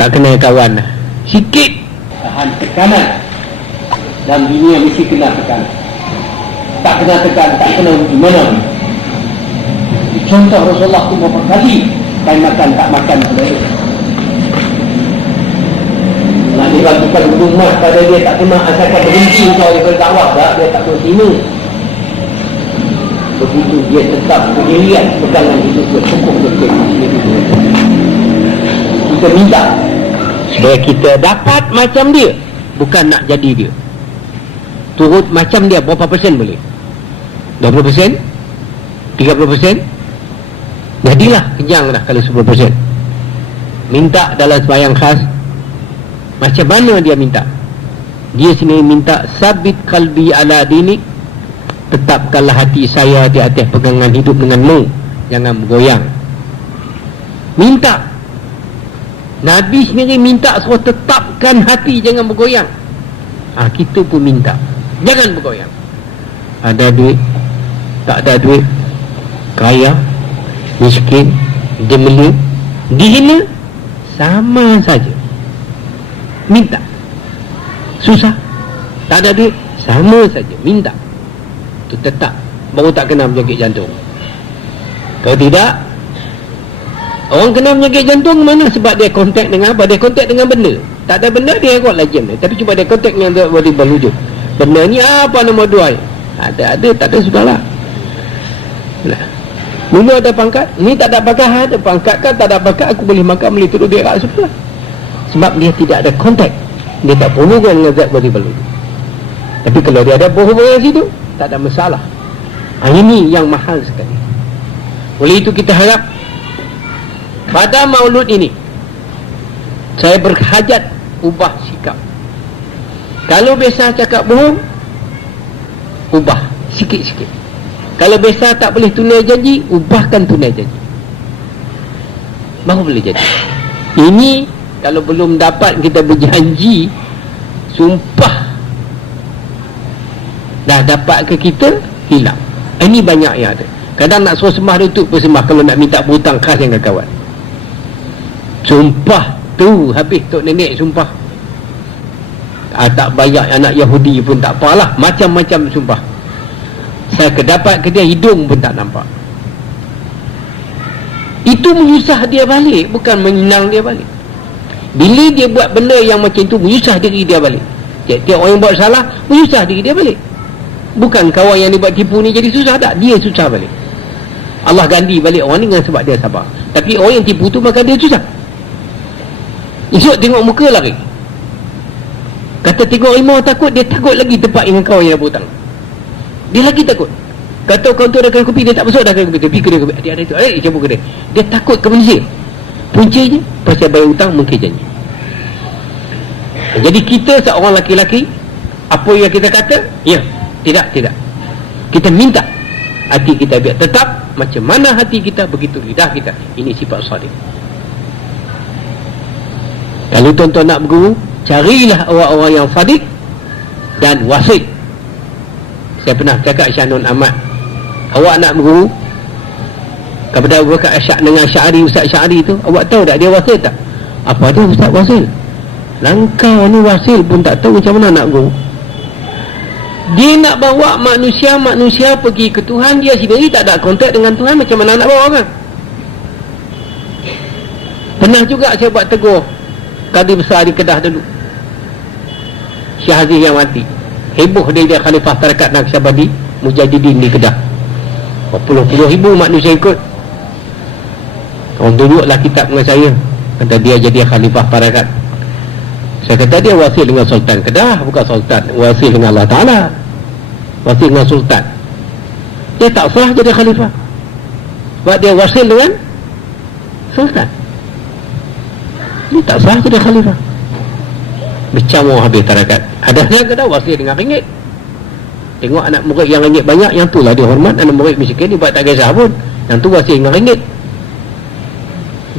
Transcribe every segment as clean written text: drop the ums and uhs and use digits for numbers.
Tak kena kawan sikit tahan tekanan dalam dunia, mesti kena tekan. Tak kena tekan, tak kena gimana. Contoh Rasulullah tu berapa kali kain makan tak makan pada dia. Nak dibagikan rumah pada dia tak kena, asalkan berhenti kau dia berdakwah tak, dia tak berhenti. Begitu dia tetap berdirian pegangan hidup dia cukup betul. Kita minta supaya kita dapat macam dia, bukan nak jadi dia. Turut macam dia berapa persen boleh? 20%? 30%? Jadilah kenyang dah kalau 10%. Minta dalam sembahyang khas, macam mana dia minta? Dia sini minta sabit qalbi ala dinik, tetapkanlah hati saya di atas pegangan hidup denganmu, jangan bergoyang. Minta. Nabi sendiri minta suruh tetapkan hati jangan bergoyang. Kita pun minta jangan bergoyang. Ada duit, tak ada duit, kaya, miskin, gemelik, dihina, sama saja. Minta. Susah, tak ada duit, sama saja. Minta. Itu tetap, baru tak kena penyakit jantung. Kalau tidak, orang kena penyakit jantung mana? Sebab dia kontak dengan apa? Dia kontak dengan benda. Tak ada benda, dia kuat lajim dia. Tapi cuba dia kontak dengan body berwujud. Benda ni apa nama dua? Ada, tak ada, sudahlah. Nah. Mula ada pangkat, ni tak ada pangkat, ada pangkat kan, tak ada pangkat, aku boleh makan, boleh turun dia rak sudahlah. Sebab dia tidak ada kontak. Dia tak perlu dengan zat body berwujud. Tapi kalau dia ada bohong-bohong di situ, tak ada masalah. Ini yang mahal sekali. Oleh itu kita harap pada maulud ini saya berhajat ubah sikap. Kalau biasa cakap bohong, ubah sikit-sikit. Kalau biasa tak boleh tunai janji, ubahkan tunai janji, baru boleh jadi. Ini kalau belum dapat kita berjanji, sumpah dah dapat ke kita, hilang. Ini banyak yang ada. Kadang nak suruh sembah dia tu bersembah. Kalau nak minta berhutang khas dengan kawan, sumpah tu habis tok nenek sumpah. Tak bayar anak Yahudi pun tak apalah, macam-macam sumpah. Saya kedapat ke dia, hidung pun tak nampak. Itu menyusah dia balik, bukan menyenang dia balik. Bila dia buat benda yang macam itu, menyusah diri dia balik. Tiap-tiap orang yang buat salah, menyusah diri dia balik. Bukan kawan yang dia buat tipu ni jadi susah, tak, dia susah balik. Allah ganti balik orang ni dengan sebab dia sabar. Tapi orang yang tipu tu maka dia susah. Esok tengok muka lari. Kata tengok rimau takut, dia takut lagi tempat dengan kawan yang berhutang. Dia lagi takut. Kata kau tu dah kena kopi, dia tak masuk dah kena kopi. Tapi kena kopi, ada itu, cabut ke dia. Dia takut ke manusia. Puncanya pasal bayar hutang mungkin janji. Jadi kita seorang laki-laki, apa yang kita kata, ya, tidak. Kita minta hati kita biar tetap macam mana hati kita, begitu lidah kita. Ini sifat sadiq. Kalau tuan-tuan nak berguru, carilah orang-orang yang sadiq dan wasit. Saya pernah cakap Syanun Ahmad, awak nak berguru kepada Abu Bakar dengan Syari, Ustaz Syari tu, awak tahu tak dia wasil tak? Apa dia Ustaz wasil? Langkah ni wasil pun tak tahu macam mana nak berguru. Dia nak bawa manusia pergi ke Tuhan, dia sendiri tak ada kontak dengan Tuhan, macam mana nak bawa orang? Pernah juga saya buat tegur Kadi besar di Kedah dulu, Syekh Aziz yang mati. Heboh dia Khalifah Tarekat Naqsyabandi Mujahidin di Kedah. Berpuluh-puluh ribu manusia ikut. Orang tunjuklah kitab dengan saya, kata dia jadi Khalifah Tarekat. Saya kata dia wasil dengan Sultan Kedah, bukan Sultan wasil dengan Allah Ta'ala, wasil dengan Sultan. Dia tak sah jadi Khalifah sebab dia wasil dengan Sultan. Dia tak sah jadi Khalifah. Bercamuk habis tarekat. Ada yang kata wasil dengan ringgit. Tengok anak murid yang ringgit banyak, yang tu lah dia hormat. Anak murid miskin dia buat tak kisah pun, yang tu masih RM5.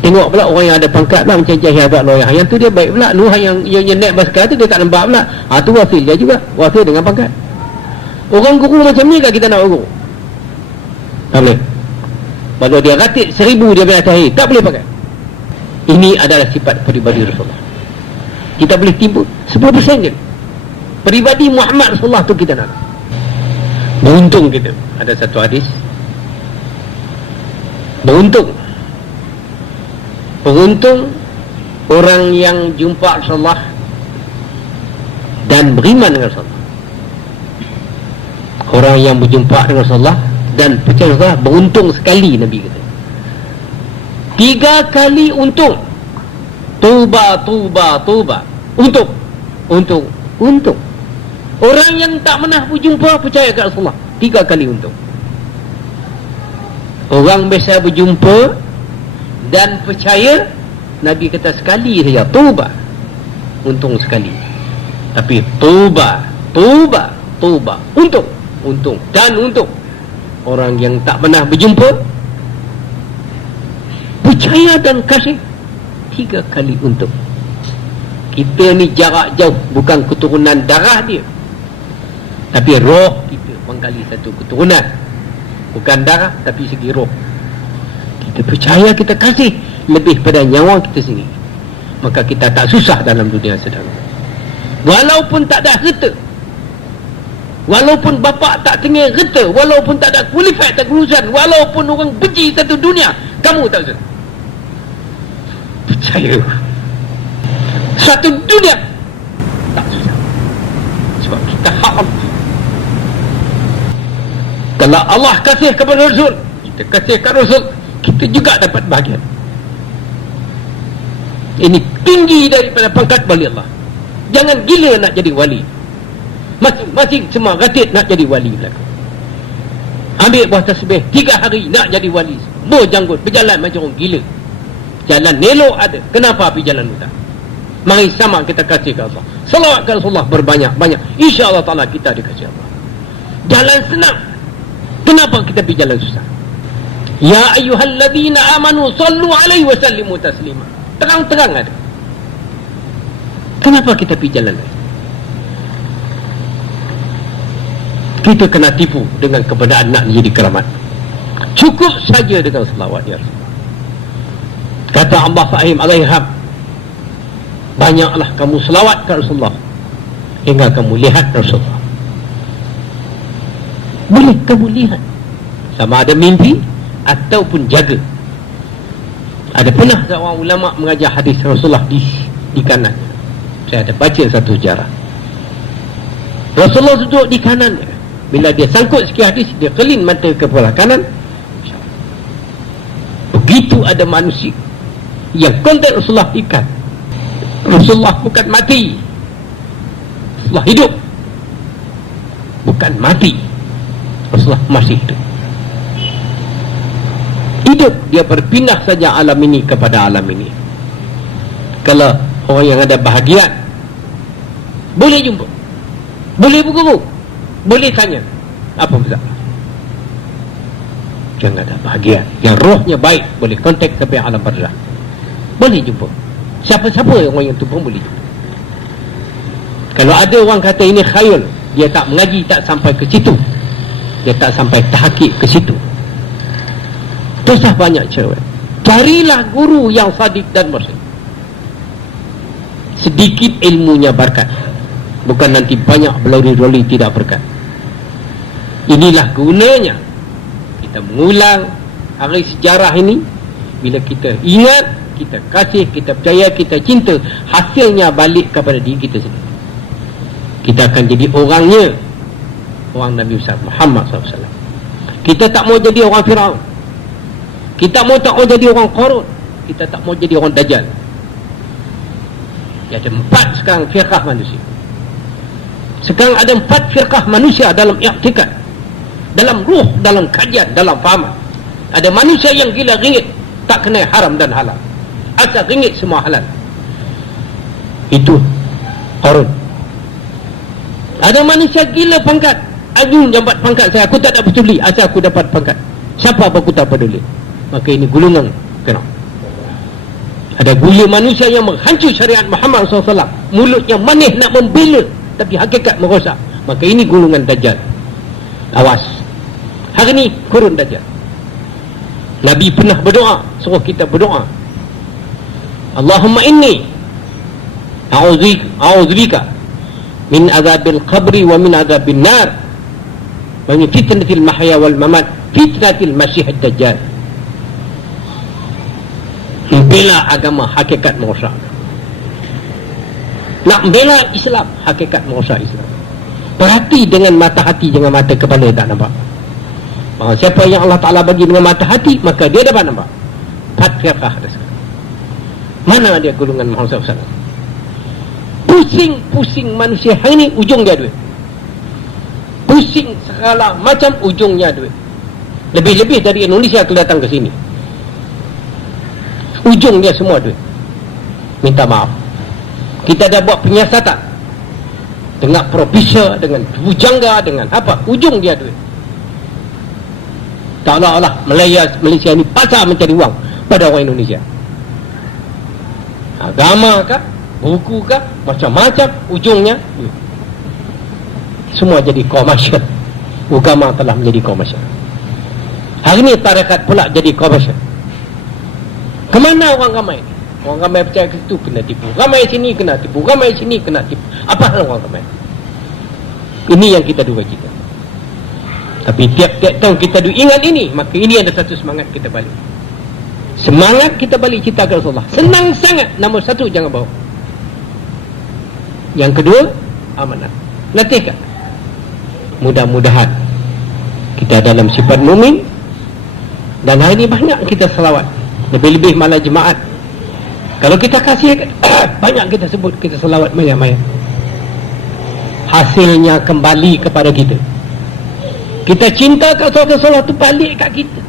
Tengok pula orang yang ada pangkat pula macam Cahaya Abad Loyah, yang tu dia baik pula. Nuh yang naik basikal tu dia tak nampak pula. Tu wasil dia juga, wasil dengan pangkat. Orang guru macam ni kan kita nak guru? Tak boleh. Kalau dia ratit 1000 dia punya tahir, tak boleh pakai. Ini adalah sifat peribadi Rasulullah. Kita boleh timbul 10% je. Peribadi Muhammad Rasulullah tu kita nak. Beruntung kita. Ada satu hadis. Beruntung orang yang jumpa Rasulullah dan beriman dengan Rasulullah. Orang yang berjumpa dengan Rasulullah dan percaya Rasulullah, beruntung sekali, Nabi kata. 3 kali untung. Tuba. Untung. Orang yang tak pernah berjumpa percaya kat Rasulullah, 3 kali untung. Orang biasa berjumpa dan percaya, Nabi kata sekali saja, tuba. Untung sekali. Tapi tuba. Untung. Orang yang tak pernah berjumpa, percaya dan kasih, 3 kali untung. Kita ni jarak jauh, bukan keturunan darah dia, tapi roh kita menggali satu keturunan. Bukan darah, tapi segi roh. Kita percaya, kita kasih lebih pada nyawa kita sendiri, maka kita tak susah dalam dunia sedang. Walaupun tak ada harta, walaupun bapa tak tinggal harta, walaupun tak ada qualified, tak lulusan, walaupun orang benci satu dunia, kamu tak usah. Percaya satu dunia tak susah, sebab kita hak Allah. Kalau Allah kasih kepada Rasul, kita kasih kepada Rasul, kita juga dapat bahagian. Ini tinggi daripada pangkat wali Allah. Jangan gila nak jadi wali. Masing-masing semua ratit nak jadi wali belakang. Ambil buah tasbih 3 hari nak jadi wali, berjanggut, berjalan macam orang gila. Jalan elok ada, kenapa pergi jalan mudah? Mari sama kita kasih ke Allah, salawat ke Rasulullah berbanyak-banyak, insya-Allah taala kita dikasih Allah. Jalan senang, kenapa kita pergi jalan susah? Ya ayyuhalladzina amanu sallu alaihi wa sallimu taslima. Terang-terang ada. Kenapa kita pergi jalan lain? Kita kena tipu dengan kebenaran nak jadi keramat. Cukup saja dengan selawat ya Rasulullah. Kata Allah Fahim alaiham, banyaklah kamu selawat ke Rasulullah hingga kamu lihat Rasulullah. Boleh kamu lihat, sama ada mimpi ataupun jaga. Ada pernah seorang ulama mengajar hadis Rasulullah di kanan. Saya ada baca satu sejarah. Rasulullah duduk di kanannya. Bila dia sangkut sikit hadis, dia kelin mata ke belah kanan. Begitu ada manusia yang kontak Rasulullah ikat. Rasulullah bukan mati, Rasulullah hidup. Bukan mati, Rasulullah masih hidup. Hidup, dia berpindah saja alam ini kepada alam ini. Kalau orang yang ada bahagian, boleh jumpa, boleh berguru, boleh tanya, apa masalah? Jangan ada bahagian yang rohnya baik, boleh kontak sampai alam barzakh, boleh jumpa. Siapa-siapa orang yang tu pun boleh jumpa. Kalau ada orang kata ini khayal, dia tak mengaji, tak sampai ke situ, dia tak sampai tahqiq ke situ. Susah banyak cewek. Carilah guru yang sadik dan bersih. Sedikit ilmunya berkat, bukan nanti banyak berlari-lari tidak berkat. Inilah gunanya kita mengulang hari sejarah ini. Bila kita ingat, kita kasih, kita percaya, kita cinta, hasilnya balik kepada diri kita sendiri. Kita akan jadi orangnya, orang Nabi Muhammad SAW. Kita tak mau jadi orang Firaun, kita tak mau jadi orang Qarun, kita tak mau jadi orang Dajjal. Ada 4 sekarang firqah manusia. Sekarang ada 4 firqah manusia dalam i'tikad, dalam ruh, dalam kajian, dalam fahaman. Ada manusia yang gila ringit, tak kenal haram dan halal, asal ringit semua halal. Itu Qarun. Ada manusia gila pangkat, Ajun jambat pangkat saya, aku tak ada peduli asal aku dapat pangkat. Siapa apa aku tak peduli. Maka ini gulungan kena. Ada gula manusia yang menghancur syariat Muhammad SAW, mulutnya manis nak membela tapi hakikat merosak. Maka ini gulungan Dajjal. Awas, hari ni kurun Dajjal. Nabi pernah berdoa, suruh kita berdoa, Allahumma inni a'udzubika min azabil qabri wa min azabil nar wa min fitnatil mahya wal mamat fitnatil masih ad-dajjal. Membela agama hakikat merosak. Nak membela Islam hakikat merosak Islam. Perhati dengan mata hati, jangan mata kepala tak nampak. Siapa yang Allah Ta'ala bagi dengan mata hati, maka dia dapat nampak. Patriarkah ada sekarang. Mana dia golongan Muhammad SAW? Pusing manusia hari ni, ujung dia duit. Pusing segala macam, ujungnya duit. Lebih-lebih dari Indonesia akan datang ke sini, ujung dia semua duit. Minta maaf, kita dah buat penyiasatan dengan profesor, dengan bujangga, dengan apa, ujung dia duit. Tak Allah Malaysia ni pasar mencari wang pada orang Indonesia. Agama kah, buku kah, macam-macam, ujungnya semua jadi komersial. Agama telah menjadi komersial. Hari ni tarekat pula jadi komersial. Kemana orang ramai ni? Orang ramai percaya ke situ kena tipu, ramai sini kena tipu, ramai sini kena tipu. Apa hal orang ramai? Ini yang kita duga kita. Tapi tiap-tiap tahun kita ingat ini, maka ini ada satu semangat kita balik. Semangat kita balik cinta ke Rasulullah. Senang sangat. Nombor satu, jangan bawa. Yang kedua, amanah. Latihkan. Mudah-mudahan kita dalam sifat mu'min. Dan hari ini banyak kita selawat, lebih-lebih malah jemaat. Kalau kita kasih banyak kita sebut, kita selawat maya-maya, hasilnya kembali kepada kita. Kita cinta kat Rasulullah tu balik kat kita.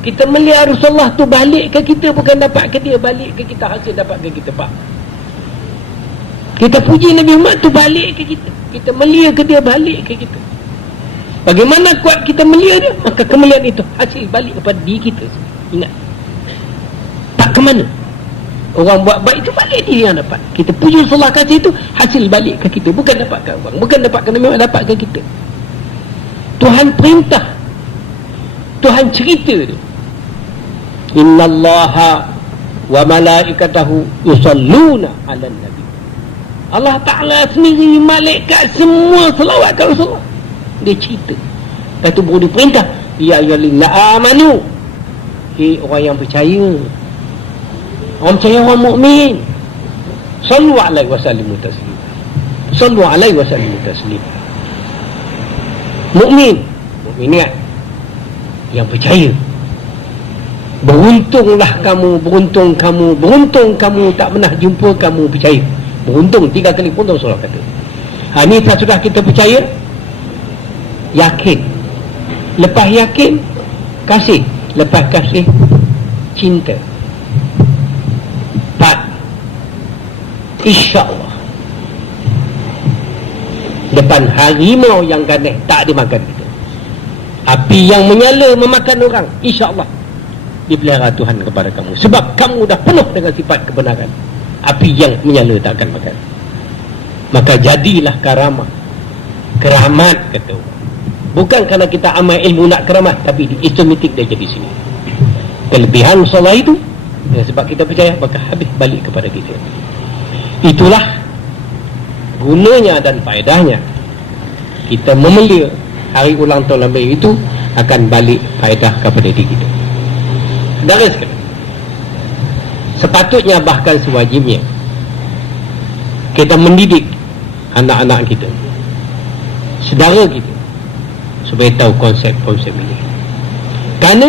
Kita melihat Rasulullah tu balik ke kita, bukan dapat ke dia, balik ke kita, hasil dapat ke kita, Pak. Kita puji Nabi Muhammad tu balik ke kita. Kita melia ke dia, balik ke kita. Bagaimana kuat kita melia dia, maka kemuliaan itu hasil balik kepada diri kita. Ingat, tak ke mana orang buat baik itu, balik diri yang dapat. Kita puji Rasulullah kasih itu, hasil balik ke kita, bukan dapat ke orang, bukan dapat ke Nabi Muhammad, dapat ke kita. Tuhan perintah, Tuhan cerita dia. Innallaha wa malaikatahu yusalluna 'alan nabi. Allah Ta'ala sendiri, malaikat semua selawat ke Rasulullah. Dia cerita. Lepas tu baru dia perintah, ya ayyuhallazina amanu, orang yang percaya, orang percaya, orang mukmin, sallu alaihi wasallimu taslima. Sallu alaihi wasallimu taslima. Mukmin, mukminat yang percaya. Beruntunglah kamu, beruntung kamu tak pernah jumpa kamu percaya. Beruntung 3 kali pun Rasulullah kata. Ini sudah kita percaya, yakin. Lepas yakin, kasih. Lepas kasih, cinta. 4, InsyaAllah. Depan harimau yang ganas, tak dimakan kita. Api yang menyala memakan orang, InsyaAllah dipelihara Tuhan kepada kamu. Sebab kamu dah penuh dengan sifat kebenaran. Api yang menyala tak akan makan. Maka jadilah karamah, keramat kata orang. Bukan kerana kita amal ilmu nak keramat, tapi di istomatik dia jadi sini. Kelebihan solat itu, dan sebab kita percaya, maka habis balik kepada kita. Itulah gunanya dan faedahnya kita memelia hari ulang tahun Nabi itu, akan balik faedah kepada diri kita. Saudara sekalian, sepatutnya bahkan sewajibnya kita mendidik anak-anak kita, saudara kita, supaya tahu konsep-konsep ini. Kerana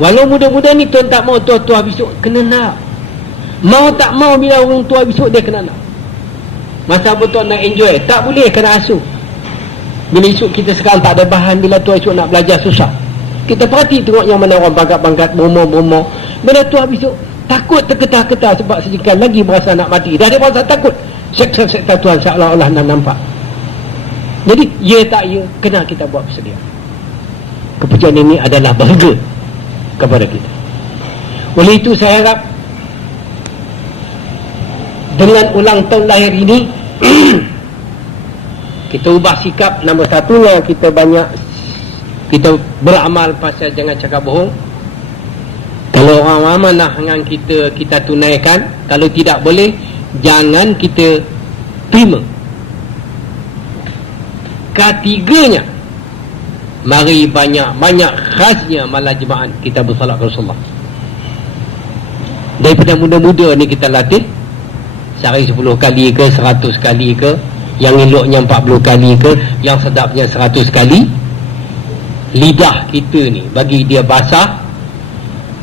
walau muda-muda ni tuan tak mau, tua-tua besok kena nak. Mau tak mau, bila orang tua besok dia kena nak. Masa betul nak enjoy, tak boleh, kena asuh. Bila esok kita sekarang tak ada bahan, bila tua esok nak belajar susah. Kita perhati tengok yang mana orang bangkat-bangkat, berumur-berumur. Bila tua besok takut terketar-ketar sebab sejengkal lagi berasa nak mati. Dah dia berasa takut. Seksa-seksa Tuhan seolah-olah nak nampak. Jadi ya tak ya, kena kita buat bersedia. Kepujian ini adalah berharga kepada kita. Oleh itu saya harap dengan ulang tahun lahir ini kita ubah sikap. Nombor satunya, kita beramal pasal jangan cakap bohong. Kalau orang amanah dengan kita tunaikan. Kalau tidak boleh, jangan kita terima. Ketiganya, mari banyak khasnya malam Jumaat kita bersolat Rasulullah. Daripada muda-muda ni kita latih sehari 10 kali ke 100 kali ke, yang eloknya 40 kali ke, yang sedapnya 100 kali. Lidah kita ni bagi dia basah,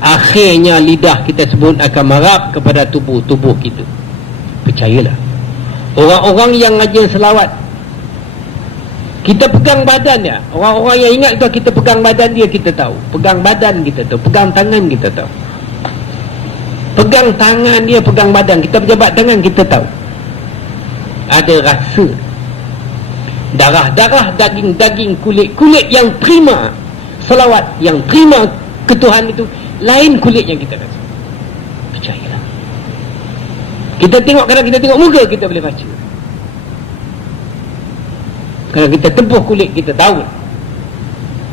akhirnya lidah kita sebut akan marab kepada tubuh kita. Percayalah, orang-orang yang ngaji selawat, kita pegang badan dia. Orang-orang yang ingat tu, kita pegang badan dia, kita tahu. Pegang badan kita tahu, pegang tangan kita tahu. Pegang tangan dia, pegang badan, kita pejabat tangan, kita tahu. Ada rasa darah-darah, daging-daging, kulit-kulit yang terima selawat, yang terima ke Tuhan itu, lain kulit yang kita rasa. Percayalah. Kita tengok, kadang kita tengok muka, kita boleh baca. Kalau kita tempuh kulit, kita tahu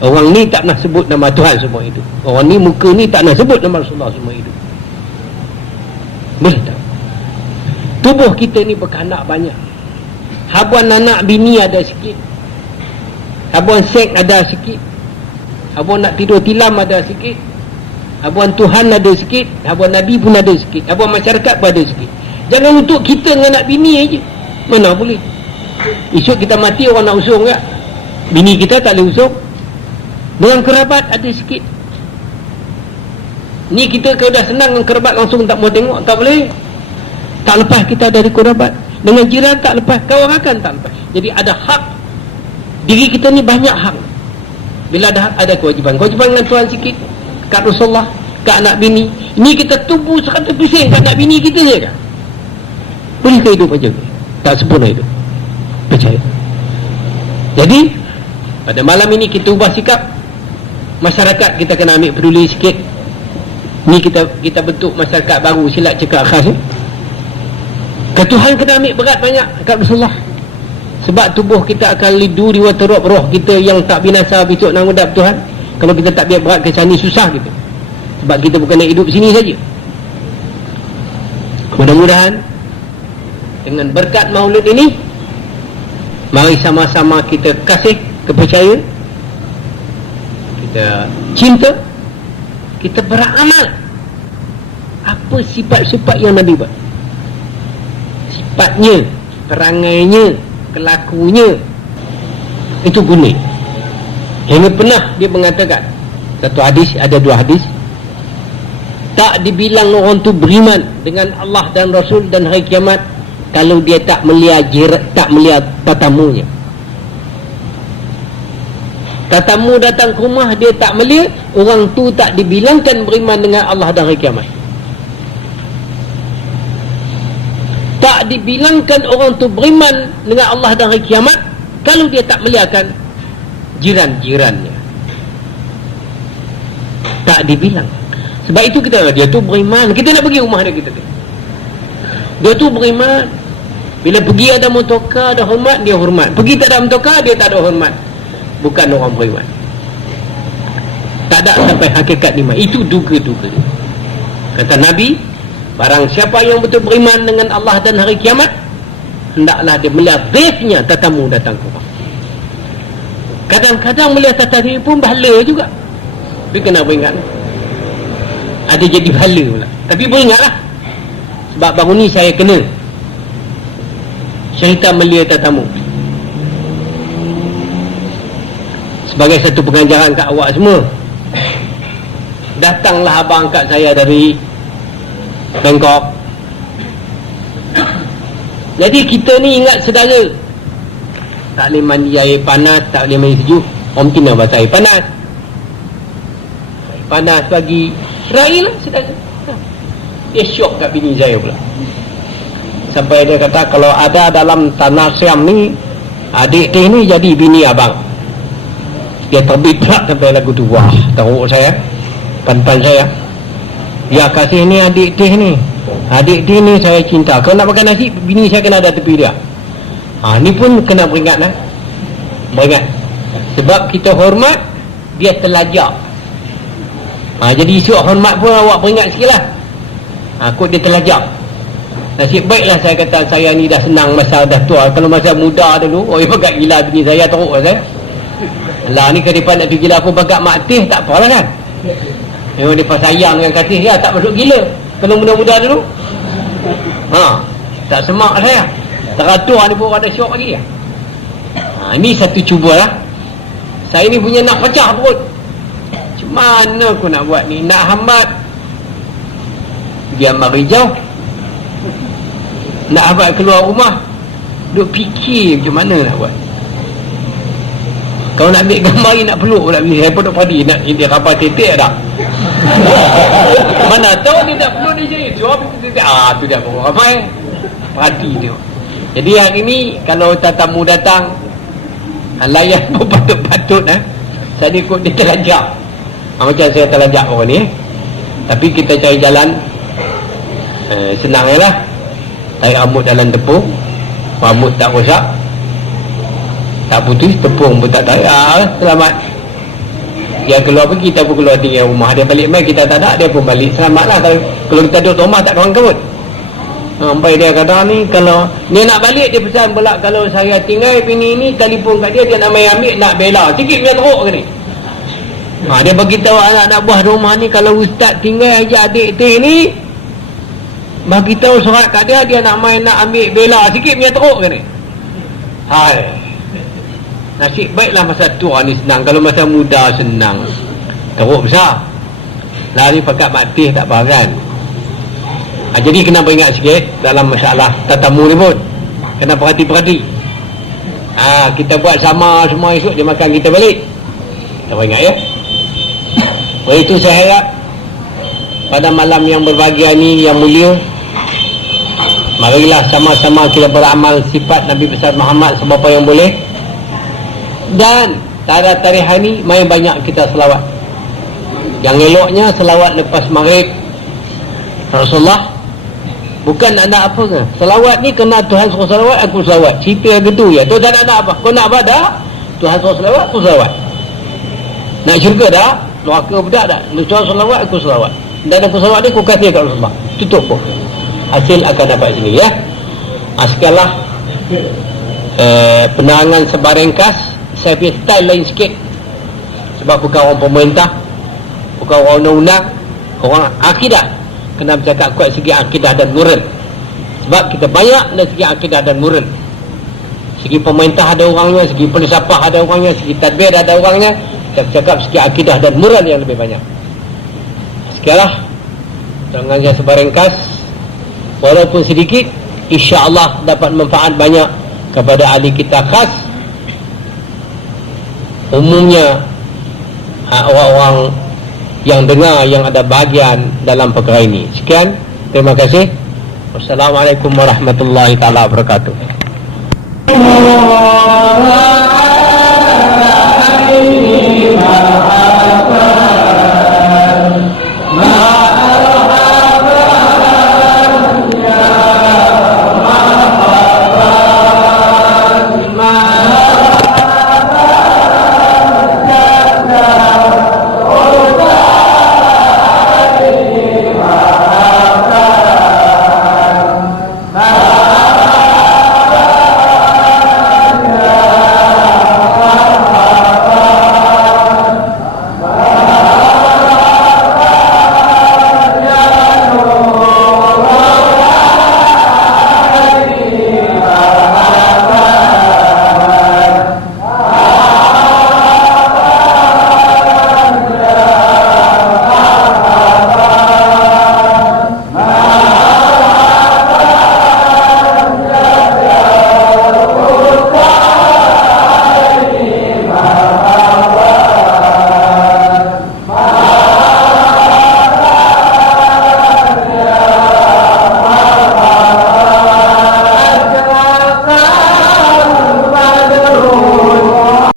orang ni tak nak sebut nama Tuhan semua itu. Orang ni muka ni tak nak sebut nama Rasulullah semua itu. Boleh tak? Tubuh kita ni berkanak banyak. Habuan anak bini ada sikit, habuan seks ada sikit, habuan nak tidur tilam ada sikit, habuan Tuhan ada sikit, habuan Nabi pun ada sikit, habuan masyarakat pun ada sikit. Jangan untuk kita dengan anak bini aja. Mana boleh. Esok kita mati, orang nak usung tak? Bini kita tak boleh usung. Dengan kerabat ada sikit. Ni kita kalau dah senang dengan kerabat langsung tak mau tengok, tak boleh. Tak lepas kita dari kerabat. Dengan jiran tak lepas, kawan rakan tak lepas. Jadi ada hak. Diri kita ni banyak hak. Bila ada hak, ada kewajipan. Kewajipan dengan Tuhan sikit, kat Rasulullah, kat anak bini. Ni kita tubuh 100% kat anak bini kita je kan? Boleh ke hidup macam ni? Tak sempurna hidup. Percaya. Jadi pada malam ini kita ubah sikap. Masyarakat kita kena ambil peduli sikit. Ni kita bentuk masyarakat baru, silat cakap khas ni. Ke Tuhan kena ambil berat banyak kat Rasulullah. Sebab tubuh kita akan liduri wa turab, roh kita yang tak binasa besok nak menghadap Tuhan. Kalau kita tak biar berat ke sana, susah kita. Sebab kita bukan nak hidup sini saja. Mudah-mudahan dengan berkat maulid ini, mari sama-sama kita kasih, kepercayaan, kita cinta, kita beramal apa sifat-sifat yang Nabi buat. Sifatnya, perangainya, kelakunya, itu guna. Hingga pernah dia mengatakan, satu hadis, ada dua hadis, tak dibilang orang tu beriman dengan Allah dan Rasul dan hari kiamat kalau dia tak melihat tatamunya. Tatamu datang ke rumah, dia tak melihat, orang tu tak dibilangkan beriman dengan Allah dan hari kiamat. Tak dibilangkan orang tu beriman dengan Allah dan hari kiamat kalau dia tak melihatkan jiran-jirannya. Tak dibilang. Sebab itu kita, dia tu beriman, kita nak pergi rumah dia, kita tengok dia tu beriman. Bila pergi ada motorkar, ada hormat, dia hormat. Pergi tak ada motorkar, dia tak ada hormat. Bukan orang beriman. Tak ada sampai hakikat iman. Itu duga-duga. Kata Nabi, barang siapa yang betul beriman dengan Allah dan hari kiamat, hendaklah dia melihat dhaifnya, tetamu datang ke rumah. Kadang-kadang melihat tetamu pun bahala juga. Tapi kena beringat, ada jadi bahala pula. Tapi beringatlah. Sebab baru ni saya kena cerita melihat tetamu. Sebagai satu pengajaran kat awak semua, datanglah abang angkat saya dari Bangkok. Jadi kita ni ingat saudara, tak boleh mandi air panas, tak boleh mandi sejuk. Om Tina bahasa air panas, panas bagi Israel lah saudara. Dia syok kat bini saya pula. Sampai dia kata, kalau ada dalam tanah Siam ni Adik teh ni jadi bini abang. Dia terbit pula sampai lagu tu. Wah, teruk saya, pan-pan saya. Dia kasih ni adik teh ni. Adik teh ni saya cinta. Kalau nak makan nasi, bini saya kena ada tepi dia. Ni pun kena beringat lah. Beringat. Sebab kita hormat, dia terlajak. Jadi isu hormat pun awak beringat sikit lah. Kot dia terlajak. Nasib baiklah saya kata saya ni dah senang masa dah tua. Kalau masa muda dulu, bagat gila bini saya, teruk lah saya. Lah ni kedipan nak pergi gila aku bagat mak teh, tak apalah kan. Memang dia sayang dengan kasih dia, tak masuk gila. Kalau muda-muda dulu, tak semak saya. Teratur ni pun ada syok lagi. Ni satu cubalah. Saya ni punya nak pecah perut. Macam mana aku nak buat ni? Nak hambat dia mari jauh, nak hambat keluar rumah, duk fikir macam mana nak buat. Kalau nak ambil gambar ni nak peluk pula bini saya pun duk padi nak dia kapal tetek dah. Mana tahu dia tak peluk dia jadi jawab tetek. Tu dia bawa ramai perhati dia. Jadi hari ni kalau tetamu datang, layan pun patut-patut saya ni ikut dia terlajak. Macam saya terlajak orang ni. Tapi kita cari jalan senang je lah. Tarik rambut dalam tepung, rambut tak rosak, tak putih, tepung pun tak tarik, selamat. Dia keluar pergi, kita pun keluar tinggal rumah. Dia balik mai, kita tak ada, dia pun balik. Selamat lah. Kalau kita duduk rumah tak kawan-kawan. Sampai dia kata ni, kalau dia nak balik, dia pesan pula, kalau saya tinggal bini ni, telefon kat dia, dia nak main ambil, nak bela sikit dia teruk ke ni. Dia beritahu anak-anak buah rumah ni, kalau ustaz tinggal aja adik teh ni, beritahu surat kat dia, dia nak main nak ambil bela sikit dia teruk ke ni. Nasib baiklah masa tua ni senang. Kalau masa muda senang, teruk besar. Lari pakat matih tak apa kan. Jadi kena beringat sikit dalam masalah tetamu ni pun. Kena perhati-perhati. Kita buat sama semua, esok dia makan kita balik. Kita beringat ya. Oleh itu saya harap pada malam yang berbahagia ni yang mulia, marilah sama-sama kita beramal sifat Nabi besar Muhammad sebapa yang boleh. Dan tarikh hari ni main banyak kita selawat. Yang eloknya selawat lepas maghrib Rasulullah. Bukan nak apa ke? Selawat ni kena Tuhan suruh selawat, aku selawat. Cerita gitu ya. Tu tak nak apa? Kau nak apa dah? Tuhan suruh selawat, aku selawat. Nak syurga dah? Neraka budak dah. Tuhan selawat, aku selawat. Dan aku selawat ni aku kasih kat Rasulullah. Tutup pun. Hasil akan dapat sini ya. Sekarang penerangan sebarengkas. Saya punya style lain sikit. Sebab bukan orang pemerintah, bukan orang undang-undang, orang akidah. Kena bercakap kuat segi akidah dan moral. Sebab kita banyak dari segi akidah dan moral. Segi pemerintah ada orangnya, segi falsafah ada orangnya, segi tadbir ada orangnya. Kita bercakap segi akidah dan moral yang lebih banyak. Sekianlah dengan saya sebarengkas, walaupun sedikit, insya-Allah dapat manfaat banyak kepada ahli kita khas, umumnya orang-orang yang dengar, yang ada bahagian dalam perkara ini. Sekian, terima kasih. Wassalamualaikum warahmatullahi taala wabarakatuh.